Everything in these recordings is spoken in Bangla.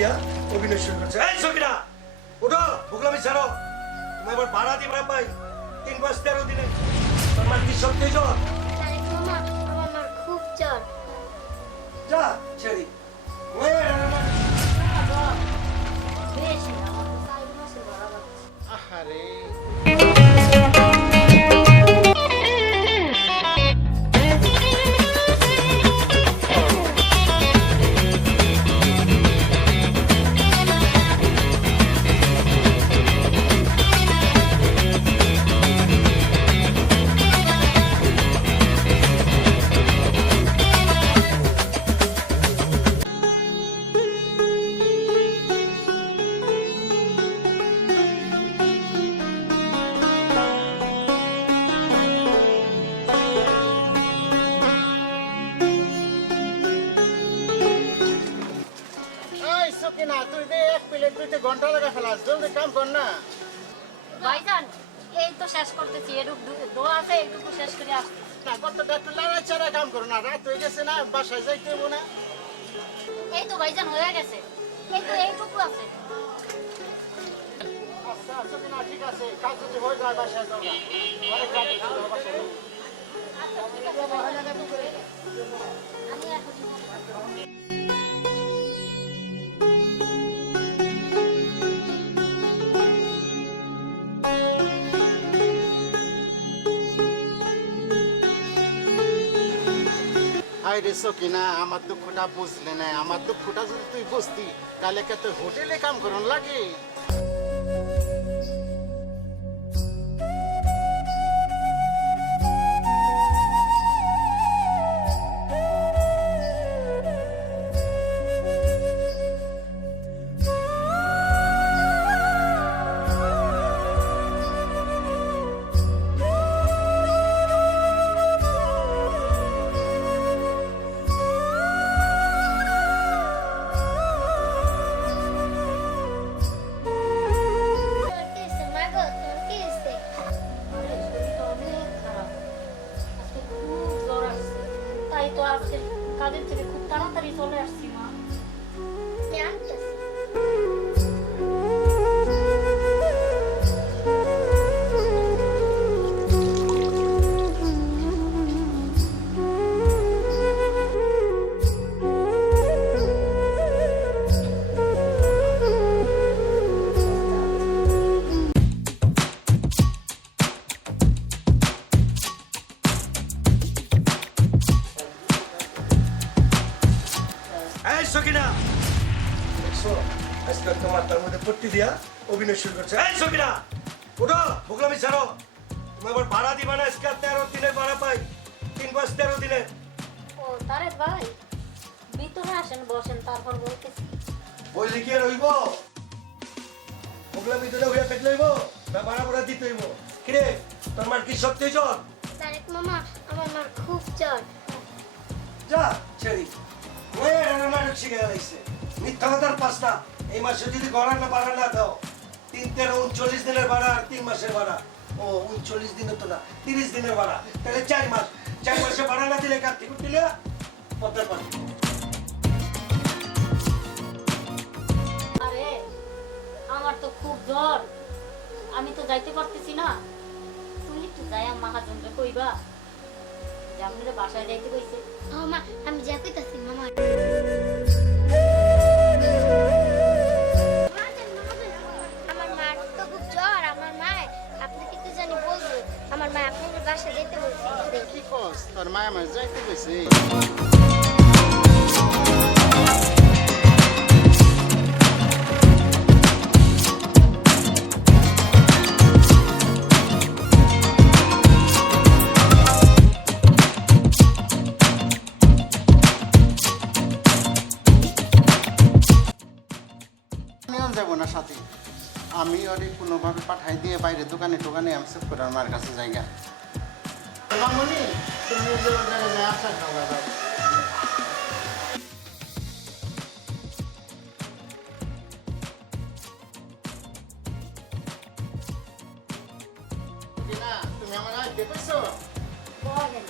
দিয়া অভিনয় শুরু করছে। এই সকিনা ওঠো, ভুগলামি ছাড়ো। তুমি আবার ভাড়া দিবা পাই 3 মাস 13 দিনে। তোমার কি সত্যি জ্বর? মামা আমার মার খুব জ্বর। যা ছেড়ি বেশ আমার তো 4 মাসের ভাড়া লাগছে। আহারে না তুই দে এক প্লেট তুই ঘন্টা লাগা ফেলাস জলদি কাম কর না ভাইজান এই তো শেষ করতেছি, এটুকু দোয়া আছে এইটুকু শেষ করে আসছি। না কতটা একটু লড়াই ছাড়া কাম করো না রাত হয়ে গেছে না বাসায় যাইতে হবো না এই তো ভাইজান হয়ে গেছে, এই তো এইটুকু আছে। আচ্ছা আচ্ছা না ঠিক আছে কাজ যদি হয়ে যায় বাসায় যাও না অনেক কাজ আছে বাসায় যাও আচ্ছা ঠিক আছে আমি এখন আরে সকিনা আমার দুঃখটা বুঝলে না আমার দুঃখটা যদি তুই বুঝতি তাহলে কে তুই হোটেলে কাম করুন লাগে কাজের থেকে খুব তাড়াতাড়ি চলে আসছি মা। এই সকিনা দেখছো আজকে তোমার তার মধ্যে পট্টি দিয়া অভিনয় শুরু করছে। এই সকিনা ওঠো, ভুগলামি ছাড়ো। তুমি আবার ভাড়া দিবা না, আজকে 13 দিনের ভাড়া পাই 3 মাস 13 দিনে। ও তারেক ভাই ভিতরে আসেন বসেন তারপর বলতেছি। বললি কি রইব? ভুগলামি দিলে হইয়া থাকলে হইব না ভাড়া ভাড়া দিতে হইব? কিরে তোর মার কি সত্যি জ্বর? তারেক মামা আমার মার খুব জ্বর। যা ছেড়ি নাটক শিখে গেছে মিথ্যা কথার পাঁচটা। এই মাসে যদি গড়া না ভাড়া না দাও 3-13-39 দিনের ভাড়া আর 3 মাসের ভাড়া। ও 39 দিনের তো না 30 দিনের ভাড়া, তাহলে 4 মাস। 4 মাসে ভাড়া না দিলে কাটতে দিলে পদ্মার পানি। আরে আমার তো খুব জ্বর, আমি তো যাইতে পারতেছি না। তুমি একটু যাই মহাজনকে কইবা যে আপনাদের বাসায় যাইতে কইছে। মামা আমি যা কইতাছি মামা আমার মার তো খুব জ্বর। আমার মা আপনাকে কি জানি বলছে, আমার মা আপনাদের বাসায় যেতে বলছে। কি কস তোর মা আমার যাইতে গেছে যাবো না সাথে আমি ওরে কোনোভাবে পাঠাই দিয়ে বাইরে দোকানে টোকানে আমি সেভ করে আমার কাছে জায়গা মামনি তুমি যে জায়গায় যায় আসার খাওয়া দাও তুমি আমার আগে কইছো বলেন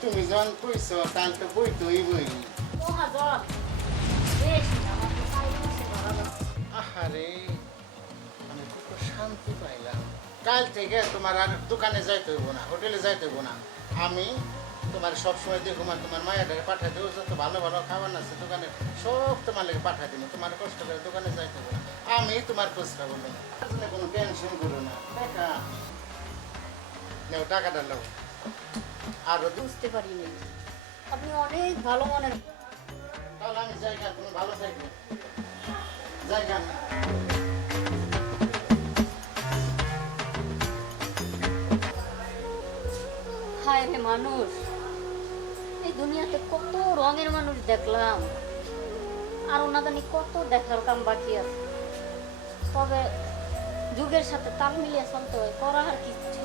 তুমি যখন কইছো তাহলে তো বই তো এই বই মহাজন বেশি না, আমার তো 4 মাসের ভাড়া লাগবে। আহারে আমি খুব শান্তি পাইলাম। কাল থেকে তোমার আর দোকানে যাইতে হইব না, হোটেলে যাইতে হইব না। আমি তোমার সবসময় দেখো তোমার মায়ের পাঠাই দেবো, যত ভালো ভালো খাবার আছে দোকানে সব তোমার লেগে পাঠাই দেবো। তোমার কষ্ট করে দোকানে যাইতে হইব না, আমি তোমার খোঁজটা বলবো না। তার জন্য কোনো টেনশন করো না। টাকা নেও, টাকাটা নাও। আরও বুঝতে পারিনি, আপনি অনেক ভালো মনের। তাহলে আমি জায়গা, তুমি ভালো থাকবে জায়গা। হায় রে মানুষ, এই দুনিয়াতে কত রঙের মানুষ দেখলাম, আর ওনা জানি কত দেখার কাম বাকি আছে। তবে যুগের সাথে তাল মিলিয়ে চলতে হয়, করা আর কিচ্ছু